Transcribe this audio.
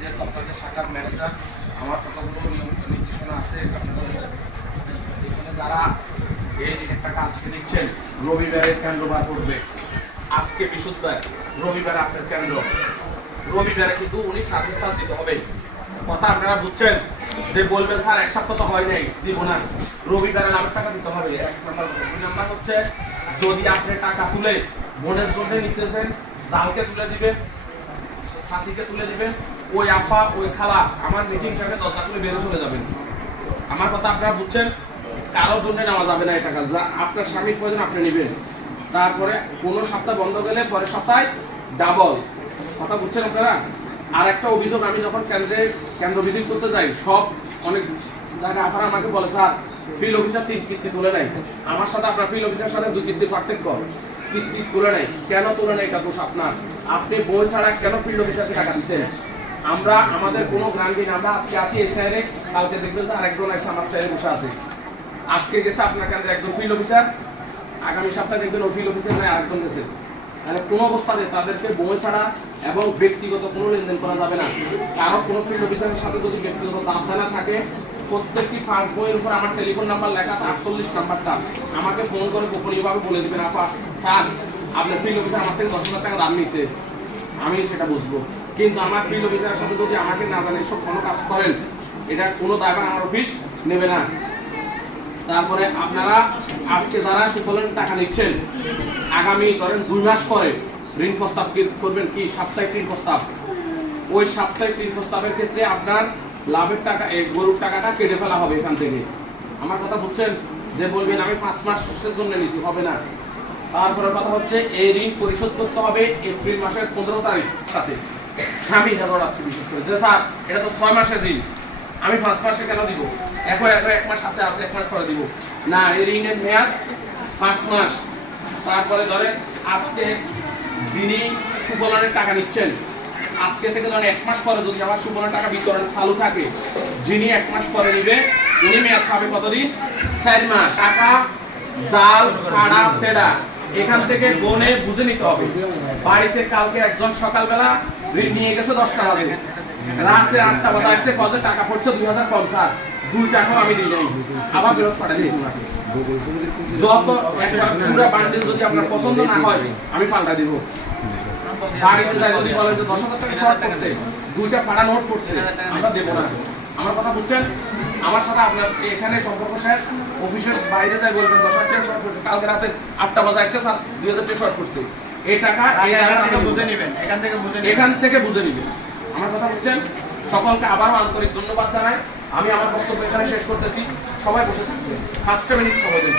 যে আপনাদের শাখার ম্যানেজার। আমার কতগুলো নিয়ম নির্দেশনা আছে এখানে যারা এই টাকা আজকে দিচ্ছেন, রবিবারের কেন্দ্র বার করবে। আজকে বৃহস্পতিবার, রবিবারে আপনার কেন্দ্র, রবিবারে কিন্তু উনি সার্ভিস চার্জ দিতে হবে। কথা আপনারা বুঝছেন? যে বলবেন স্যার এক সপ্তাহ তো হয় নাই, দিব না, রবিবারে লাভের টাকা দিতে হবে। এক নাম্বার। দুই নাম্বার হচ্ছে যদি আপনি টাকা তুলে বোনের জন্য নিতেছেন, জালকে তুলে দিবেন, শাসিকে তুলে দিবেন, ওই আপা ওই খালা আমার মিটিং সাথে দরজা খুলে বেরো চলে যাবেন। আমার কথা আপনারা বুঝছেন? কারোর জন্য নেওয়া যাবে না এই টাকা, যা আপনার স্বামীর প্রয়োজন আপনি নেবেন। তারপরে কোনো সপ্তাহ বন্ধ গেলে পরের সপ্তাহে ডাবল। কথা বুঝছেন আপনারা? আর একটা অভিযোগ, আমি যখন কেন্দ্র ভিজিট করতে যাই, সব অনেক জায়গায় আপনারা আমাকে বলে স্যার ফিল্ড অফিসার 3 কিস্তি তুলে নেয়। আমার সাথে আপনার ফিল্ড অফিসারের সাথে 2 কিস্তি পার্থক্য, কিস্তি তুলে নেয়। কেন তুলে নেয় এটা দোষ আপনার। আপনি বই ছাড়া কেন ফিল্ড অফিসারকে টাকা দিচ্ছেন? আমরা আমাদের কোনো গ্রান্টি না, আমরা আজকে আসি এই স্যারে, কালকে দেখবেন যে আরেকজন এসে আমার স্যারে বসে আছে। আজকে গেছে আপনার কেন্দ্রে একজন ফিল্ড অফিসার, আগামী সপ্তাহে দেখবেন ও ফিল্ড অফিসার নয় আরেকজন গেছে। মানে কোনো অবস্থাতে তাদেরকে বই ছাড়া এবং ব্যক্তিগত কোনো লেনদেন করা যাবে না। কারণ কোনো ফিল্ড অফিসারের সাথে যদি ব্যক্তিগত দাবদানা থাকে, প্রত্যেকটি ফার্স্ট বইয়ের উপর আমার টেলিফোন নাম্বার লেখা আছে, 48 নাম্বারটা আমাকে ফোন করে গোপনীয়ভাবে বলে দিবেন, আপা স্যার আপনার ফিল্ড অফিসার আমার থেকে 10,000 টাকা দাম নিয়েছে, আমি সেটা বুঝবো। কিন্তু আমার ফিল্ড অফিসারের সাথে যদি আমাকে না জানে সব কোনো কাজ করেন, এটা কোনো দায়ভার আমার অফিস নেবে না। তারপরে আপনারা আজকে যারা সুফলের টাকা নিচ্ছেন, আগামী ধরেন 2 মাস পরে ঋণ প্রস্তাব করবেন, কি সাপ্তাহিক ঋণ প্রস্তাব। ওই সাপ্তাহিক ঋণ প্রস্তাবের ক্ষেত্রে আপনার লাভের টাকা, এই গরুর টাকাটা কেটে ফেলা হবে এখান থেকে। আমার কথা বুঝছেন? যে বলবেন আমি 5 মাসের জন্য নিচ্ছি, হবে না। তারপরে কথা হচ্ছে এই ঋণ পরিশোধ করতে হবে এপ্রিল মাসের 15 তারিখ সাথে। স্বামী রাখছি বিশেষ করে যে স্যার এটা তো 6 মাসের ঋণ, আমি 5 মাসে কেন দিব? এখন 1 মাস হাতে আছে, 1 মাস পরে দিব না। এই ঋণের মেয়াদ 5 মাস। তারপরে ধরেন আজকে যিনি সুফলনের টাকা নিচ্ছেন, আজকে থেকে ধরেন 1 মাস পরে যদি আমার সুফলনের টাকা বিতরণ চালু থাকে, যিনি 1 মাস পরে নিবে উনি মেয়াদ পাবে কতদিন? 4 মাস। টাকা জাল কাড়া সেডা এখান থেকে গনে বুঝে নিতে হবে। বাড়িতে কালকে একজন সকালবেলা ঋণ নিয়ে গেছে 10টা বাজে, রাত্রে 8টা বাজে আসছে, কজে টাকা পড়ছে 2000 কম, স্যার 2 টাকাও আমি দিই নাই, আবার ফেরত পাঠিয়ে দিয়েছি। যত একবার পুরো বান্ডিল যদি আপনার পছন্দ না হয় আমি পাল্টা দিব। বাড়িতে যাই যদি বলে যে 10,000 টাকা শর্ট পড়ছে, 2টা পাড়া নোট পড়ছে, আমরা দেবো না। আমার কথা বুঝছেন? আমার সাথে আপনার এখানে সম্পর্ক শেষ, অফিসের বাইরে যাই বলবেন 10,000 টাকা শর্ট পড়ছে, কালকে রাতে 8টা বাজে আসছে স্যার 2000 টাকা শর্ট পড়ছে, এই টাকা এখান থেকে বুঝে নেবেন। আমার কথা বুঝছেন? সকলকে আবারও আন্তরিক ধন্যবাদ জানাই। আমি আমার বক্তব্য এখানে শেষ করতেছি। সবাই বসে থাকবেন, 5টা মিনিট সময় দিন।